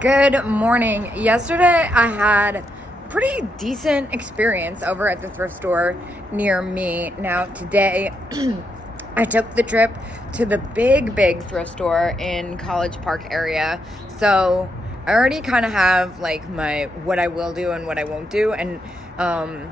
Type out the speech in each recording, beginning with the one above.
Good morning. Yesterday I had pretty decent experience over at the thrift store near me. Now today I took the trip to the big thrift store in College Park area. So I already kind of have like my what I will do and what I won't do, and I'm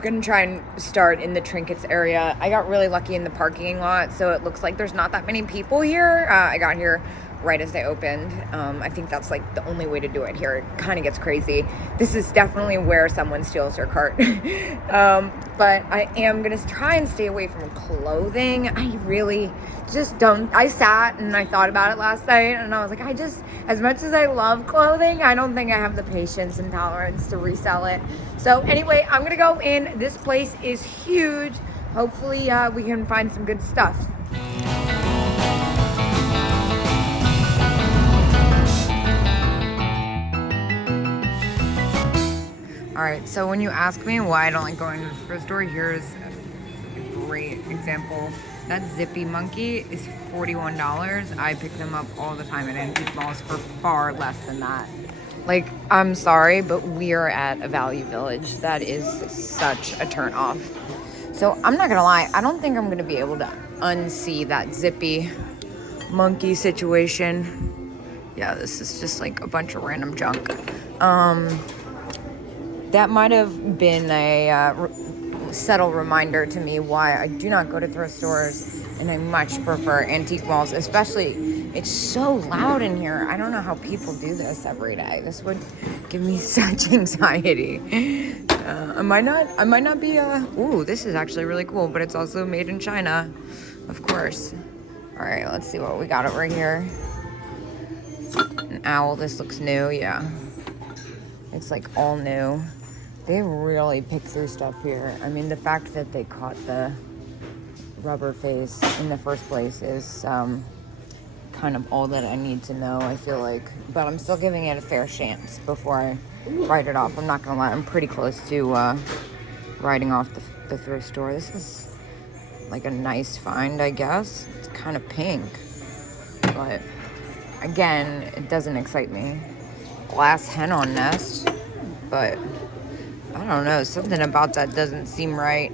gonna try and start in the Trinkets area. I got really lucky in the parking lot, so it looks like there's not that many people here. I got here right as they opened. I think that's like the only way to do it here. It kind of gets crazy. This is definitely where someone steals your cart. But I am gonna try and stay away from clothing. I really just don't. I sat and I thought about it last night, and I was like, as much as I love clothing, I don't think I have the patience and tolerance to resell it. So anyway, I'm gonna go in. This place is huge. Hopefully we can find some good stuff. All right, so when you ask me why I don't like going to the thrift store, here's a great example. That zippy monkey is $41. I pick them up all the time at antique malls for far less than that. Like, I'm sorry, but we are at a value village. That is such a turnoff. So I'm not gonna lie, I don't think I'm gonna be able to unsee that zippy monkey situation. Yeah, this is just like a bunch of random junk. That might have been a subtle reminder to me why I do not go to thrift stores, and I much prefer antique malls. Especially, it's so loud in here. I don't know how people do this every day. This would give me such anxiety. I might not be. Ooh, this is actually really cool, but it's also made in China, of course. All right, let's see what we got over here. An owl. This looks new. Yeah, it's like all new. They really pick through stuff here. I mean, the fact that they caught the rubber face in the first place is kind of all that I need to know, I feel like. But I'm still giving it a fair chance before I write it off. I'm not gonna lie, I'm pretty close to writing off the thrift store. This is like a nice find, I guess. It's kind of pink, but again, it doesn't excite me. Glass hen on nest, but I don't know, something about that doesn't seem right.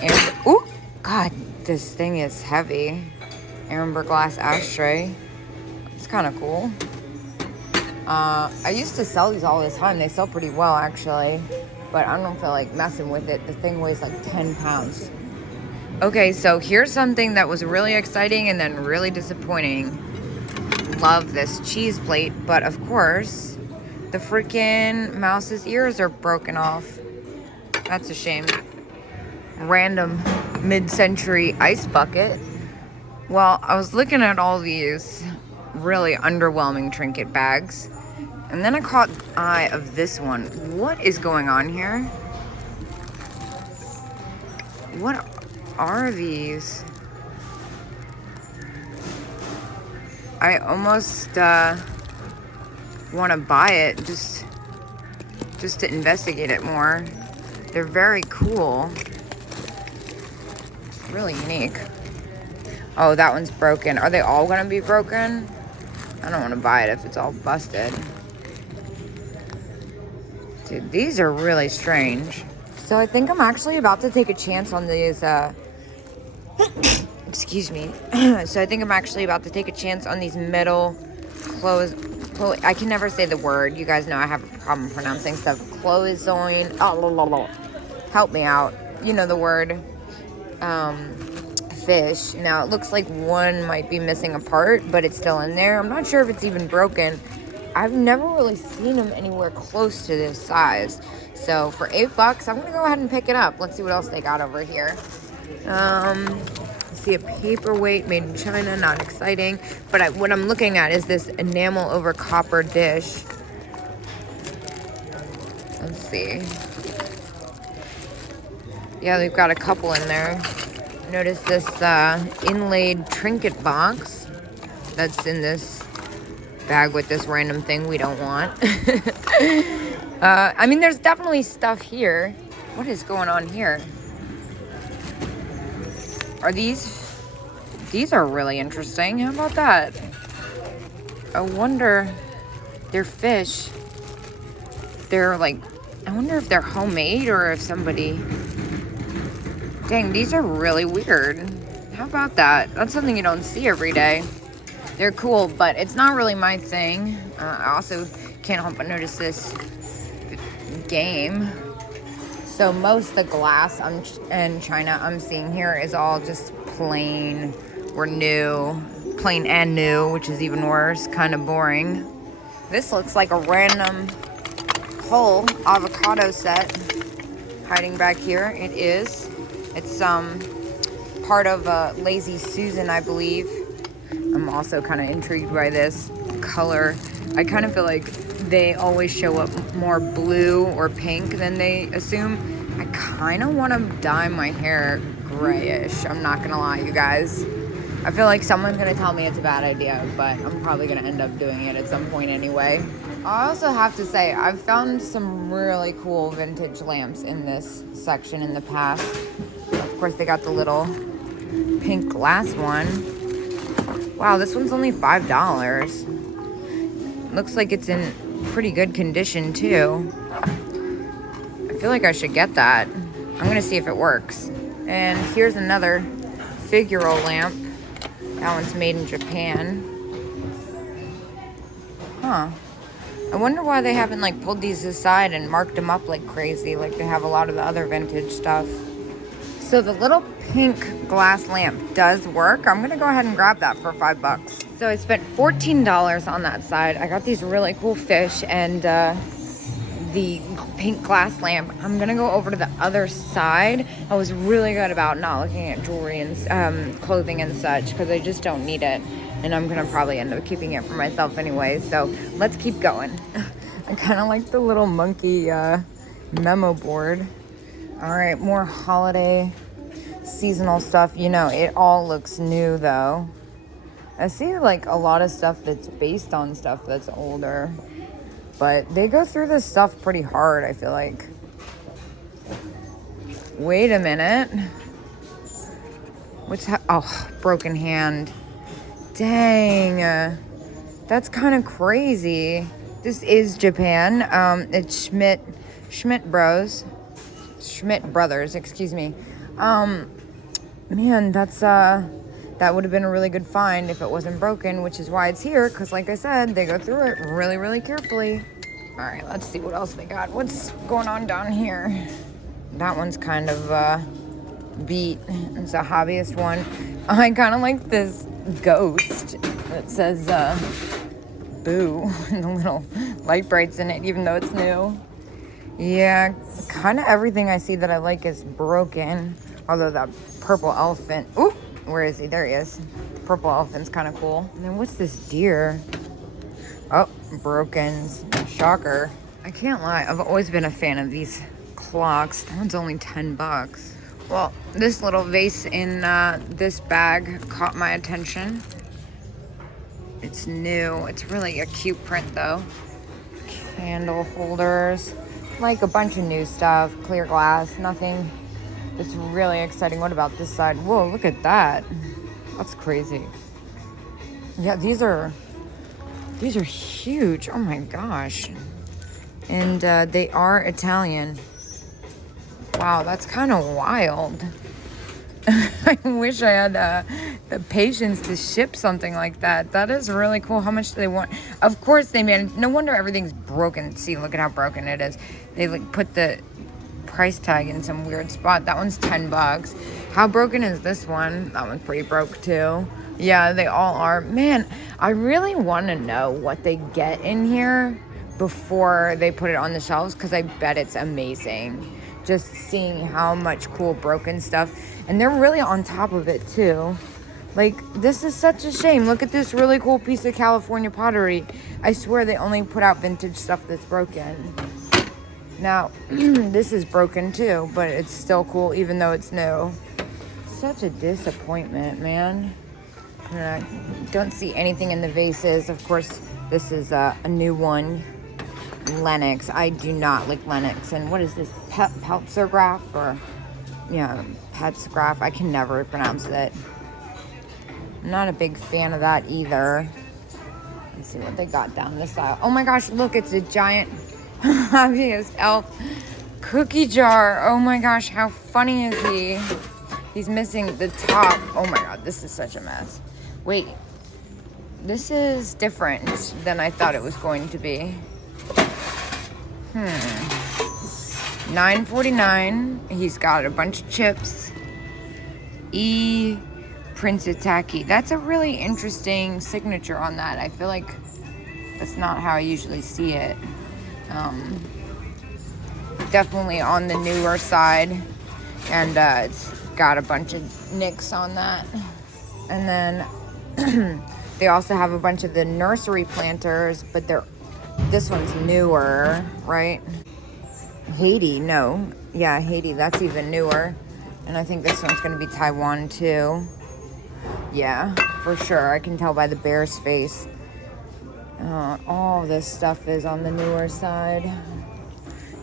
And oh God, this thing is heavy. Amber glass ashtray. It's kind of cool. I used to sell these all the time. They sell pretty well actually, but I don't feel like messing with it. The thing weighs like 10 pounds. Okay, so here's something that was really exciting and then really disappointing. Love this cheese plate, but of course, the freaking mouse's ears are broken off. That's a shame. Random mid-century ice bucket. Well, I was looking at all these really underwhelming Trinket bags, and then I caught eye of this one. What is going on here? What are these? I almost want to buy it just to investigate it more. They're very cool. It's really unique. Oh, that one's broken. Are they all gonna be broken? I don't want to buy it if it's all busted. Dude, these are really strange. So I think I'm actually about to take a chance on these excuse me. So I think I'm actually about to take a chance on these metal I can never say the word. You guys know I have a problem pronouncing stuff. Clothesline. Oh, help me out. You know the word. Fish. Now it looks like one might be missing a part, but it's still in there. I'm not sure if it's even broken. I've never really seen them anywhere close to this size. So for $8, I'm gonna go ahead and pick it up. Let's see what else they got over here. See a paperweight made in China, not exciting. But what I'm looking at is this enamel over copper dish. Let's see. Yeah, they've got a couple in there. Notice this inlaid trinket box that's in this bag with this random thing we don't want. I mean, there's definitely stuff here. What is going on here? Are these are really interesting. How about that? I wonder They're fish. They're like, I wonder if they're homemade or if somebody... Dang, these are really weird. How about that? That's something you don't see every day. They're cool, but it's not really my thing. I also can't help but notice this game. So most of the glass in China I'm seeing here is all just plain or new. Plain and new, which is even worse. Kind of boring. This looks like a random whole avocado set hiding back here. It is. It's part of Lazy Susan, I believe. I'm also kind of intrigued by this color. I kind of feel like they always show up more blue or pink than they assume. I kind of want to dye my hair grayish. I'm not gonna lie, you guys. I feel like someone's gonna tell me it's a bad idea, but I'm probably gonna end up doing it at some point anyway. I also have to say, I've found some really cool vintage lamps in this section in the past. Of course, they got the little pink glass one. Wow, this one's only $5. Looks like it's in pretty good condition too. I feel like I should get that. I'm gonna see if it works. And here's another figural lamp. That one's made in Japan. Huh. I wonder why they haven't like pulled these aside and marked them up like crazy like they have a lot of the other vintage stuff. So the little pink glass lamp does work. I'm gonna go ahead and grab that for $5. So I spent $14 on that side. I got these really cool fish and the pink glass lamp. I'm gonna go over to the other side. I was really good about not looking at jewelry and clothing and such because I just don't need it. And I'm gonna probably end up keeping it for myself anyway. So let's keep going. I kind of like the little monkey memo board. All right, more holiday seasonal stuff. You know, it all looks new though. I see like a lot of stuff that's based on stuff that's older, but they go through this stuff pretty hard, I feel like. Wait a minute. Oh, broken hand. Dang. That's kind of crazy. This is Japan. It's Schmidt Brothers, excuse me. Man, that would have been a really good find if it wasn't broken, which is why it's here, because like I said, they go through it really, really carefully. All right, let's see what else they got. What's going on down here? That one's kind of beat. It's a hobbyist one. I kind of like this ghost that says boo and the little light brights in it, even though it's new. Yeah, kind of everything I see that I like is broken. Although that purple elephant, ooh, where is he? There he is. The purple elephant's kind of cool. And then what's this deer? Oh, broken. Shocker. I can't lie, I've always been a fan of these clocks. That one's only $10. Well, this little vase in this bag caught my attention. It's new. It's really a cute print though. Candle holders. Like a bunch of new stuff. Clear glass. Nothing that's really exciting. What about this side? Whoa, look at that. That's crazy. Yeah, these are huge. Oh my gosh. And they are Italian. Wow, that's kind of wild. I wish I had the patience to ship something like that. That is really cool. How much do they want? Of course they managed. No wonder everything's broken. See, look at how broken it is. They like put the price tag in some weird spot. That one's $10. How broken is this one? That one's pretty broke too. Yeah, they all are. Man, I really want to know what they get in here before they put it on the shelves, because I bet it's amazing. Just seeing how much cool broken stuff, and they're really on top of it too. Like, this is such a shame. Look at this really cool piece of California pottery. I swear they only put out vintage stuff that's broken. Now, this is broken too, but it's still cool even though it's new. Such a disappointment, man. I don't see anything in the vases. Of course, this is a new one. Lennox. I do not like Lennox. And what is this? Peltzergraph? Or, yeah, Petzgraph. I can never pronounce it. I'm not a big fan of that either. Let's see what they got down this aisle. Oh my gosh, look, it's a giant obvious elf cookie jar. Oh my gosh, how funny is he? He's missing the top. Oh my god, this is such a mess. Wait, this is different than I thought it was going to be. $9.49. He's got a bunch of chips. Prince Tacky. That's a really interesting signature on that. I feel like that's not how I usually see it. Definitely on the newer side, and it's got a bunch of nicks on that. And then they also have a bunch of the nursery planters, but this one's newer, right? Haiti, no. Yeah, Haiti, that's even newer. And I think this one's gonna be Taiwan too. Yeah, for sure. I can tell by the bear's face. All this stuff is on the newer side.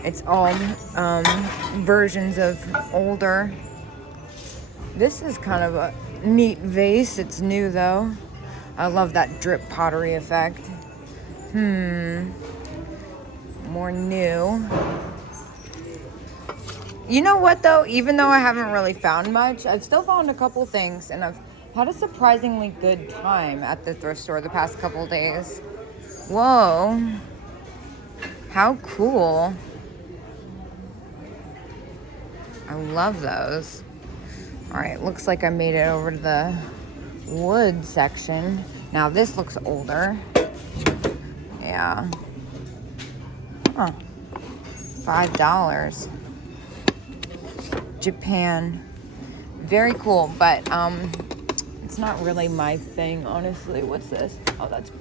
It's all versions of older. This is kind of a neat vase. It's new though. I love that drip pottery effect. More new. You know what though? Even though I haven't really found much, I've still found a couple things, and I've had a surprisingly good time at the thrift store the past couple days. Whoa. How cool. I love those. All right, looks like I made it over to the wood section. Now this looks older. Yeah. Huh. $5. Japan. Very cool, but it's not really my thing, honestly. What's this? Oh, that's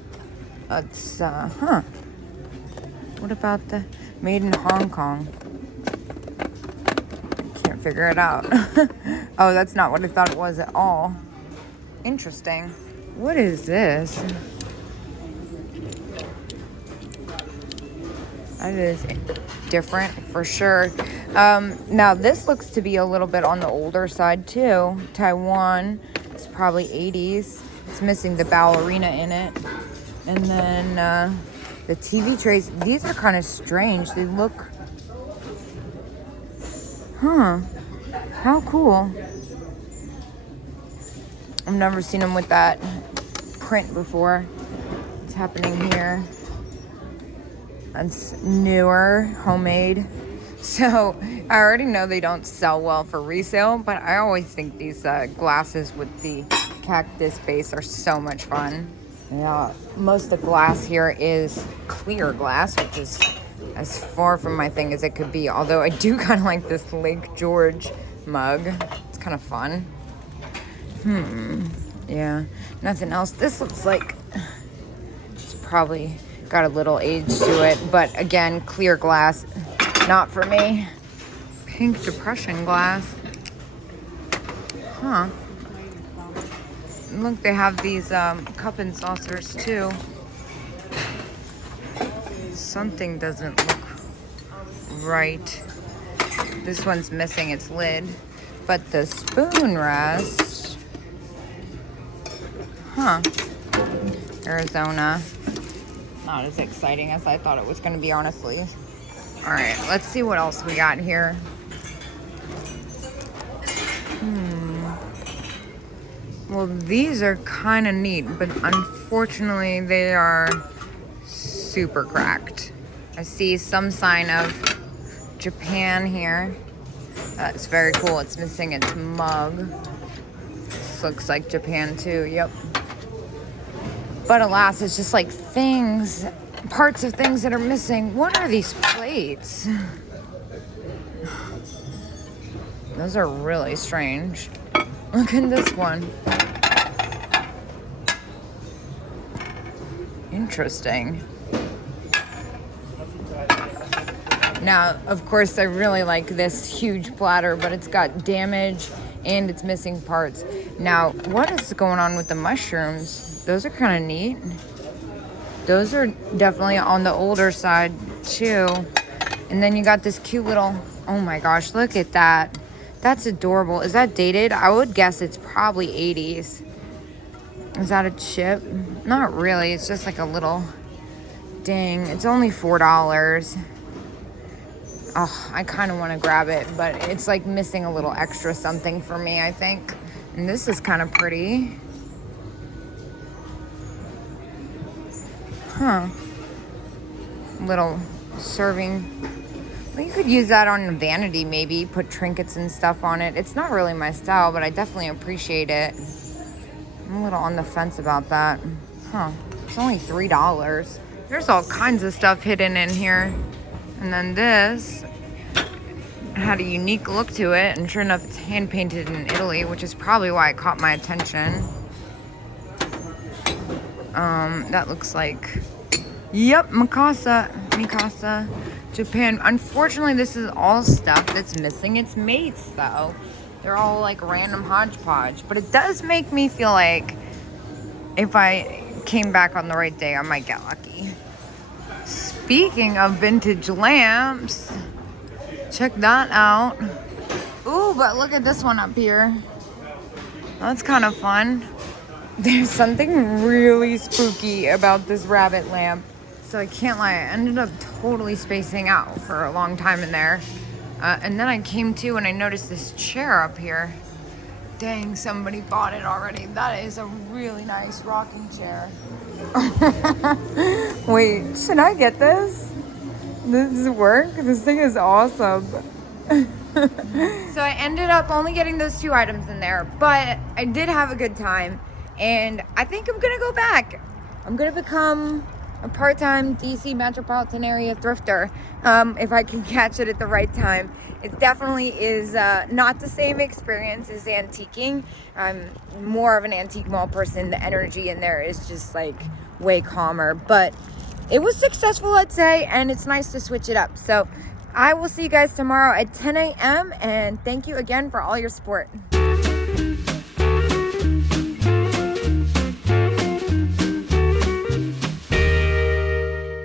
what about the made in Hong Kong? Can't figure it out. Oh, that's not what I thought it was at all. Interesting. What is this? That is different for sure. Now this looks to be a little bit on the older side too. Taiwan, it's probably 80s. It's missing the ballerina in it. And then the TV trays, these are kind of strange. They look, how cool. I've never seen them with that print before. It's happening here. It's newer, homemade. So I already know they don't sell well for resale, but I always think these glasses with the cactus base are so much fun. Yeah, most of the glass here is clear glass, which is as far from my thing as it could be. Although I do kind of like this Lake George mug. It's kind of fun. Yeah, nothing else. This looks like it's probably got a little age to it, but again, clear glass, not for me. Pink depression glass. Look, they have these cup and saucers too. Something doesn't look right. This one's missing its lid, but the spoon rest. Arizona. Not as exciting as I thought it was going to be, honestly. All right, let's see what else we got here. Well, these are kind of neat, but unfortunately they are super cracked. I see some sign of Japan here. That's very cool. It's missing its mug. This looks like Japan too, yep. But alas, it's just like things, parts of things that are missing. What are these plates? Those are really strange. Look at this one. Interesting. Now, of course, I really like this huge platter, but it's got damage and it's missing parts. Now, what is going on with the mushrooms? Those are kind of neat. Those are definitely on the older side too. And then you got this cute little, oh my gosh, look at that. That's adorable. Is that dated? I would guess it's probably 80s. Is that a chip? Not really. It's just like a little... Dang, it's only $4. Oh, I kind of want to grab it, but it's like missing a little extra something for me, I think. And this is kind of pretty. Huh. Little serving. Well, you could use that on a vanity maybe. Put trinkets and stuff on it. It's not really my style, but I definitely appreciate it. I'm a little on the fence about that. Huh. It's only $3. There's all kinds of stuff hidden in here. And then this had a unique look to it. And sure enough, it's hand painted in Italy, which is probably why it caught my attention. That looks like, yep, Mikasa, Japan. Unfortunately, this is all stuff that's missing its mates, though. They're all like random hodgepodge. But it does make me feel like if I came back on the right day, I might get lucky. Speaking of vintage lamps, check that out. Ooh, but look at this one up here. That's kind of fun. There's something really spooky about this rabbit lamp. So I can't lie, I ended up totally spacing out for a long time in there. And then I came to and I noticed this chair up here. Dang, somebody bought it already. That is a really nice rocking chair. Wait, should I get this? Does it work? This thing is awesome. So I ended up only getting those 2 items in there, but I did have a good time, and I think I'm gonna go back. I'm gonna become a part-time DC metropolitan area thrifter if I can catch it at the right time. It definitely is not the same experience as antiquing. I'm more of an antique mall person. The energy in there is just like way calmer, but it was successful, I'd say, and it's nice to switch it up. So I will see you guys tomorrow at 10 a.m. and thank you again for all your support.